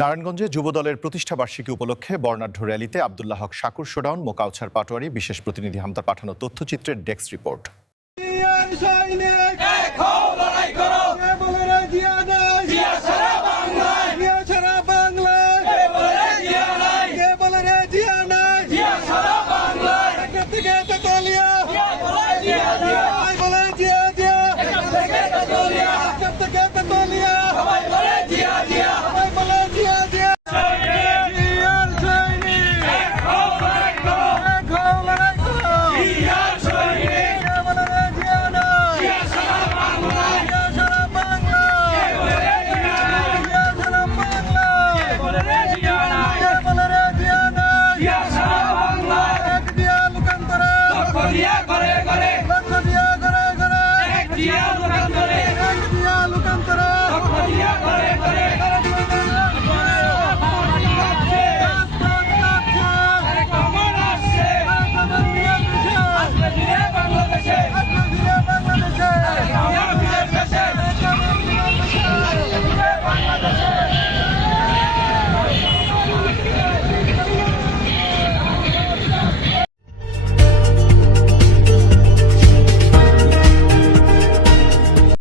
নারায়ণগঞ্জে যুবদলের প্রতিষ্ঠা বার্ষিকী উপলক্ষে বর্ণাঢ্য র্যালিতে আবদুল্লাহ হক, শাকুর শোডাউন মোকাউছার পাটোয়ারি, বিশেষ প্রতিনিধি হামদার পাঠানো তথ্যচিত্রের ডেস্ক রিপোর্ট।